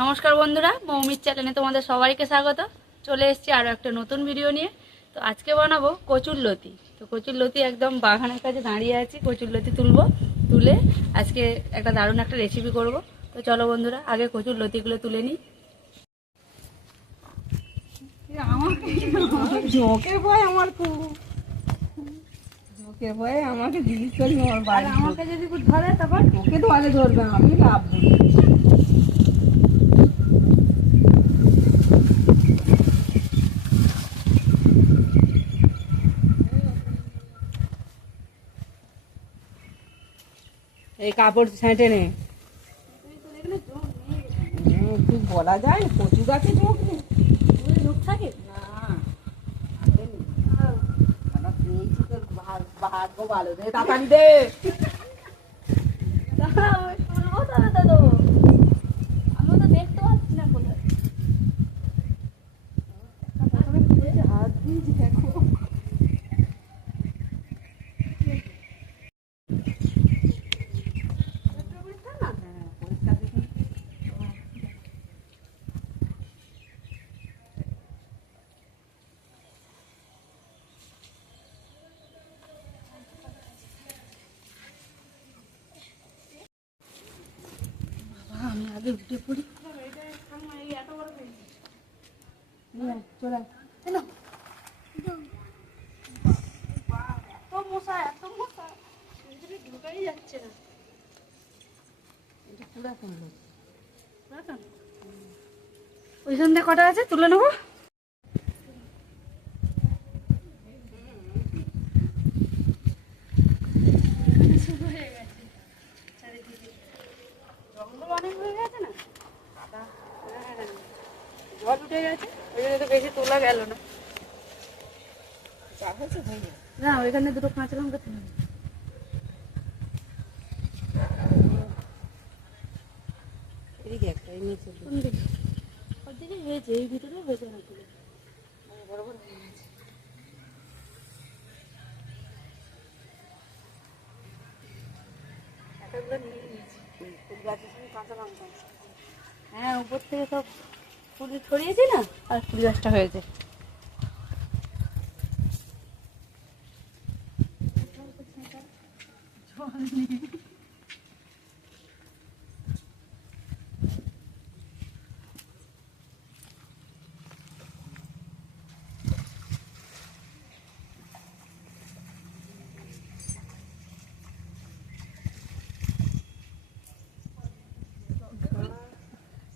নমস্কার বন্ধুরা, মৌমির চ্যানেলে তোমাদের সবাইকে স্বাগত। চলে এসেছি আরও একটা নতুন ভিডিও নিয়ে। তো আজকে বানাবো কচুর লতি। তো কচুর লতি একদম বাগানের কাছে দাঁড়িয়ে আছি, কচুর লতি তুলে আজকে একটা দারুণ একটা রেসিপি করব। তো চলো বন্ধুরা, আগে কচুর লতিগুলো তুলে নিই। ঝোঁকে ভয় আমার খুব, ঝোঁকে ভয় আমাকে জিজ্ঞেস করি আমার বাড়ি। আমাকে যদি ধরে তারপর ওকে তো আগে ধরবে, আমি লাভ দিই। এই কাপড় ছেঁটে নে। তুই বলা যায় কচু গাছে ঝোঁক নেই, ঝোঁক থাকে না পেয়েছি তোর ভাগ্য ভালো রে, তাড়াতাড়ি দে। আমি তো দেখতে পাচ্ছি না কোথায়। হাত দিয়েছি দেখো। আমি আগে উঠে পড়ি। চলে যাচ্ছে না। ওই সন্ধ্যে কটা আছে, তুলে নেবো। অনেক হয়ে গেছে না, জল উঠে গেছে, ওই জন্য তো বেশি তোলা গেল না। না, ওইখানে দুটো কাঁচা লঙ্কা তুলে নেবো। এদিকে একটা এই নিচে কোন দিকে? ওর দিকে হয়েছে, এই ভিতরে হয়েছে অনেকগুলো। বরাবর হয়ে গেছে। এতগুলো নিয়ে নিয়েছি। ফুল গাছের সঙ্গে কাঁচা লঙ্কা। হ্যাঁ, উপর থেকে সব ফুল ছড়িয়েছি না, আর ফুল গাছটা হয়েছে।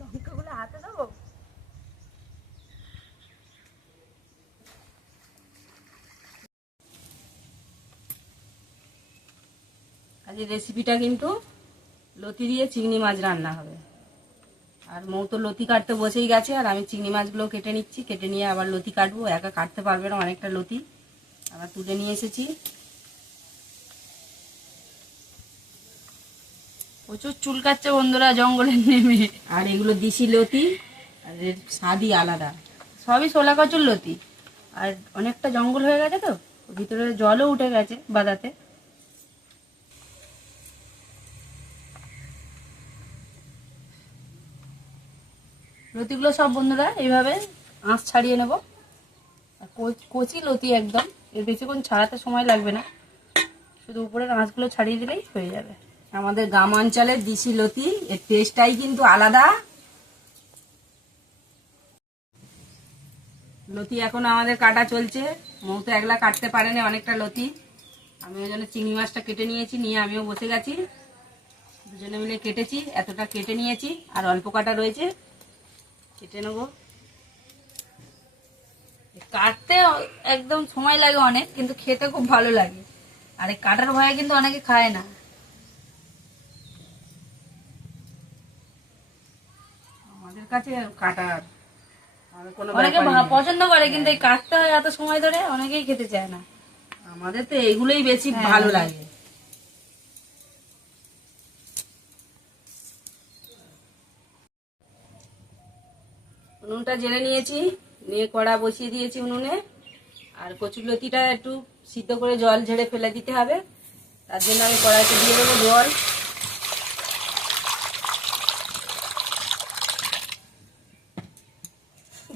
লঙ্কাগুলো হাতে দেবো। আজ এই রেসিপিটা কিন্তু লতি দিয়ে চিংড়ি মাছ রান্না হবে। আর মৌ তো লতি কাটতে বসেই গেছে, আর আমি চিংড়ি মাছগুলো কেটে নিচ্ছি। কেটে নিয়ে আবার লতি কাটবো, একা কাটতে পারবে না, অনেকটা লতি আবার তুলে নিয়ে এসেছি। প্রচুর চুল কাটছে বন্ধুরা জঙ্গলে নেমে। আর এগুলো দিশি লতি, আর এর স্বাদই আলাদা। সবই শোলা কচুর লতি, আর অনেকটা জঙ্গল হয়ে গেছে, তো ভিতরে জলও উঠে গেছে বাদাতে। লতিগুলো সব বন্ধুরা এইভাবে আঁশ ছাড়িয়ে নেব। আর কচি লতি একদম, এর বেশিক্ষণ ছাড়াতে সময় লাগবে না, শুধু উপরের আঁশগুলো ছাড়িয়ে দিলেই হয়ে যাবে। আমাদের গ্রাম অঞ্চলের দিশি লতি, এর টেস্টটাই কিন্তু আলাদা। লতি এখন আমাদের কাটা চলছে। মৌ তো একলা কাটতে পারেনি অনেকটা লতি, আমি ওই জন্য চিংড়ি মাছটা কেটে নিয়েছি, নিয়ে আমিও বসে গেছি। দুজনে মিলে কেটেছি, এতটা কেটে নিয়েছি, আর অল্প কাটা রয়েছে, কেটে নেবো। কাটতে একদম সময় লাগে অনেক, কিন্তু খেতে খুব ভালো লাগে। আর এই কাটার ভয়ে কিন্তু অনেকে খায় না। আমাদের কাছে কাটার কোনো অনেকে ব্যাপারই নেই। পছন্দ করে, কিন্তু এই কাটতে হয় এত সময় ধরে, অনেকেই খেতে চায় না। আমাদের তো এগুলোই বেশি ভালো লাগে। উনুনটা জেনে নিয়েছি, নিয়ে কড়া বসিয়ে দিয়েছি উনুনে। আর কচুরলতিটা একটু সিদ্ধ করে জল ঝেড়ে ফেলে দিতে হবে, তার জন্য আমি কড়াইতে দিয়ে দেবো জল।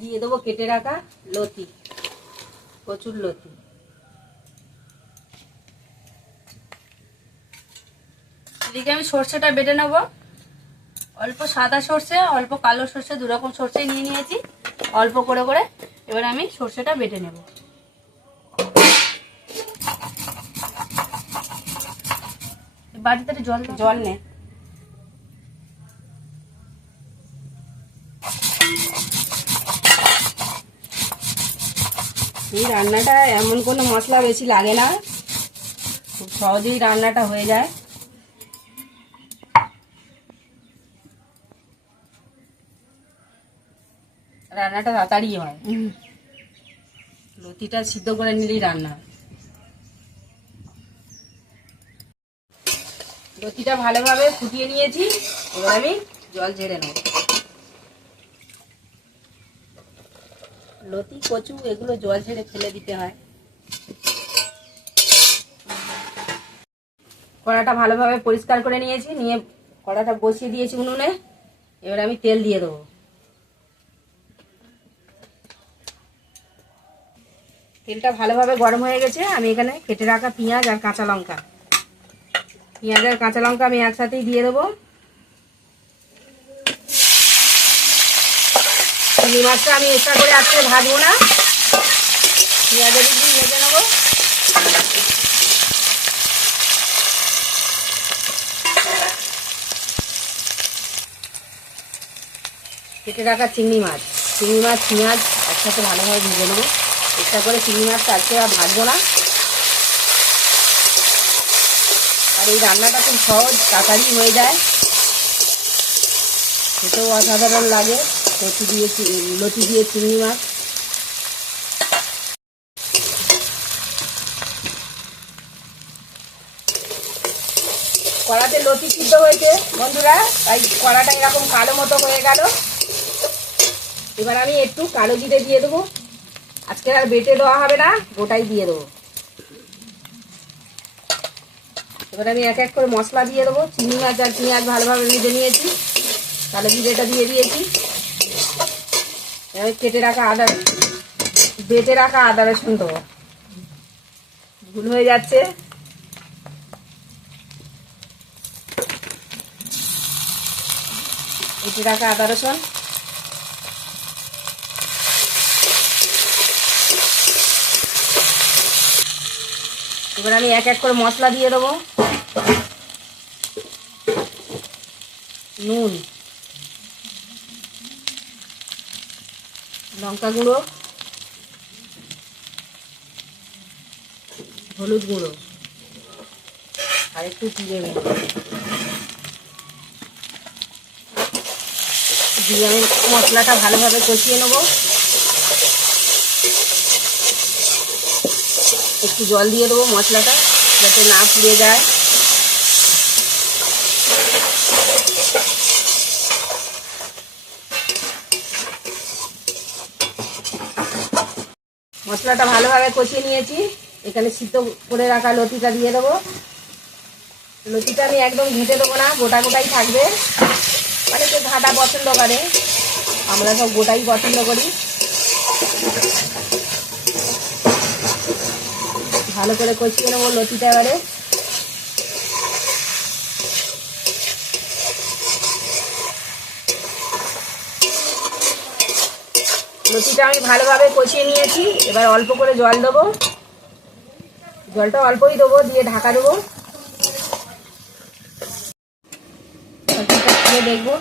দিয়ে দেবো কেটে রাখা লতি, কচুর লতি। এদিকে আমি সর্ষেটা বেটে নেব। অল্প সাদা সর্ষে, অল্প কালো সর্ষে, দুরকম সর্ষে নিয়ে নিয়েছি অল্প করে করে। এবার আমি সর্ষেটা বেটে নেব। বাড়িতে জল জল নে। এই রান্নাটা এমন কোনো মশলা বেশি লাগে না, খুব সহজেই রান্নাটা হয়ে যায়। রান্নাটা তাড়াতাড়ি হয়, লতিটা সিদ্ধ করে নিলেই রান্না হয়। লতিটা ভালোভাবে ফুটিয়ে নিয়েছি, এবার আমি জল ঝেড়ে নেব। লতি কচু এগুলো জল ঝেড়ে ফেলে দিতে হয়। কড়াটা ভালোভাবে পরিষ্কার করে নিয়েছি, নিয়ে কড়াটা বসিয়ে দিয়েছি উনুনে। এবার আমি তেল দিয়ে দেবো। তেলটা ভালোভাবে গরম হয়ে গেছে, আমি এখানে কেটে রাখা পেঁয়াজ আর কাঁচা লঙ্কা, পেঁয়াজ আর কাঁচা লঙ্কা আমি একসাথেই দিয়ে দেবো। চিংড়ি মাছটা আমি এক্সট্রা করে আজকে ভাজবো না, পেঁয়াজের দিকে ভেজে নেবো। কেটে রাখা চিংড়ি মাছ, পেঁয়াজ একসাথে ভালোভাবে ভেজে নেবো। এক্সট্রা করে চিংড়ি মাছটা আজকে আর ভাজবো না। আর এই রান্নাটা খুব সহজ, তাড়াতাড়ি হয়ে যায়, খেতেও অসাধারণ লাগে। লতি দিয়ে চিংড়ি মাছ। কড়াতে লতি সিদ্ধ হয়েছে বন্ধুরা, তাই কড়াটা এরকম কালো মতো হয়ে গেল। এবার আমি একটু কালো জিরে দিয়ে দেবো। আজকে আর বেটে দেওয়া হবে না, গোটাই দিয়ে দেবো। এবার আমি এক এক করে মশলা দিয়ে দেবো। চিংড়ি মাছ আর পেঁয়াজ ভালোভাবে ভেজে নিয়েছি, কালো জিরেটা দিয়ে দিয়েছি। এবার বেটে রাখা আদা রসুন দেবো। ভুল হয়ে যাচ্ছে, বেটে রাখা আদা রসুন। এবার আমি এক এক করে মশলা দিয়ে দেবো। নুন, লঙ্কা গুঁড়ো, হলুদ গুঁড়ো আর একটু জিরে গুঁড়ো দিয়ে আমি মশলাটা ভালোভাবে কষিয়ে নেবো। একটু জল দিয়ে দেবো মশলাটা যাতে না পুড়ে যায়। মশলাটা ভালোভাবে কষিয়ে নিয়েছি, এখানে সিদ্ধ করে রাখা লতিটা দিয়ে দেবো। লতিটা আমি একদম ঘেঁটে দেবো না, গোটা গোটাই থাকবে। অনেকে ঘাটা পছন্দ করে, আমরা সব গোটাই পছন্দ করি। ভালো করে কষিয়ে নেবো লতিটা। এবারে লতিটা আমি ভালোভাবে কষিয়ে নিয়েছি, এবার অল্প করে জল দেবো। জলটা অল্পই দেবো, দিয়ে ঢাকা দেবো। খুলে দেখবো,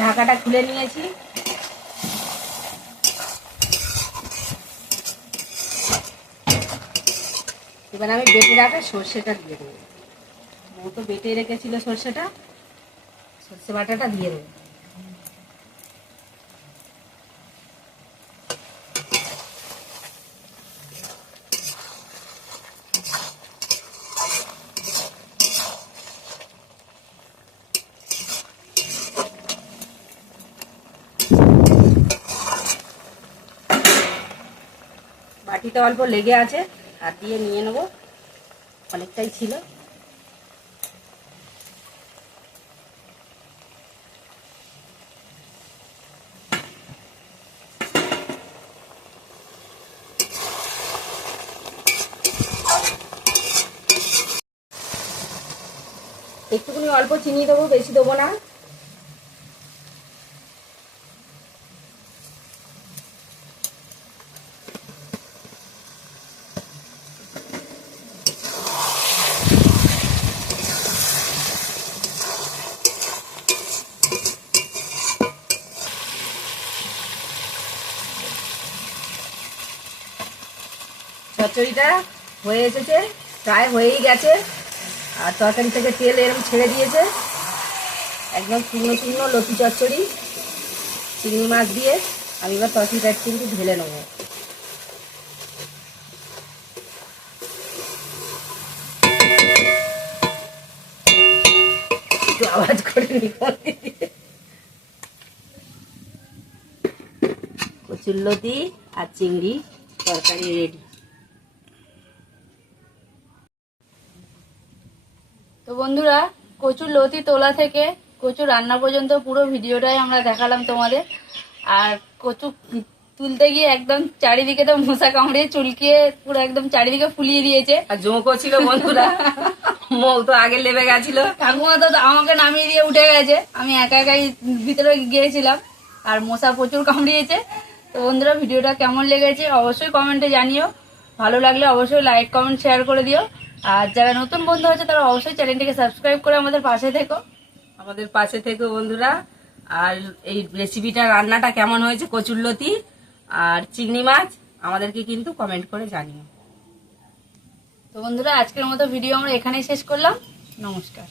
ঢাকাটা খুলে নিয়েছি। এবার আমি বেটে রাখা সর্ষেটা দিয়ে দেবো। বউ তো বেটে রেখেছিল সর্ষে বাটাটা দিয়ে দেবো। বাটিটা অল্প লেগে আছে, হাত দিয়ে নিয়ে নেবো, অনেকটাই ছিল। একটুখানি অল্প চিনি দেবো, বেশি দেবো না। চচ্চড়িটা হয়ে এসেছে, প্রায় হয়েই গেছে। আর তরকারি থেকে তেল এরকম ছেড়ে দিয়েছে, একদম শুকনো শুকনো লতি চচ্চড়ি চিংড়ি মাছ দিয়ে। আমি এবার তরকারিটা কিন্তু ঢেলে নেবো। একটু আওয়াজ করে নি। কচুরলতি আর চিংড়ি তরকারি রেডি। তো বন্ধুরা, কচুর লতি তোলা থেকে কচু রান্না পর্যন্ত পুরো ভিডিওটাই আমরা দেখালাম তোমাদের। আর কচু তুলতে গিয়ে একদম চারিদিকে তো মশা কামড়িয়ে চুলকিয়ে পুরো একদম চারিদিকে ফুলিয়ে দিয়েছে। আর জোঁকও ছিল বন্ধুরা, মৌ তো আগে লেবে গেছিল। ঠাকুমা তো আমাকে নামিয়ে দিয়ে উঠে গেছে, আমি একা একাই ভিতরে গিয়েছিলাম। আর মশা প্রচুর কামড়িয়েছে। তো বন্ধুরা, ভিডিওটা কেমন লেগেছে অবশ্যই কমেন্টে জানিও। ভালো লাগলে অবশ্যই লাইক কমেন্ট শেয়ার করে দিও। আর যারা নতুন বন্ধু আছে তারা অবশ্যই চ্যানেলটিকে সাবস্ক্রাইব করে আমাদের পাশে থেকো। আমাদের পাশে থেকে বন্ধুরা। আর এই রেসিপিটা, রান্নাটা কেমন হয়েছে কচুরলতি আর চিংড়ি মাছ, আমাদেরকে কিন্তু কমেন্ট করে জানিও। তো বন্ধুরা, আজকের মতো ভিডিও আমরা এখানেই শেষ করলাম। নমস্কার।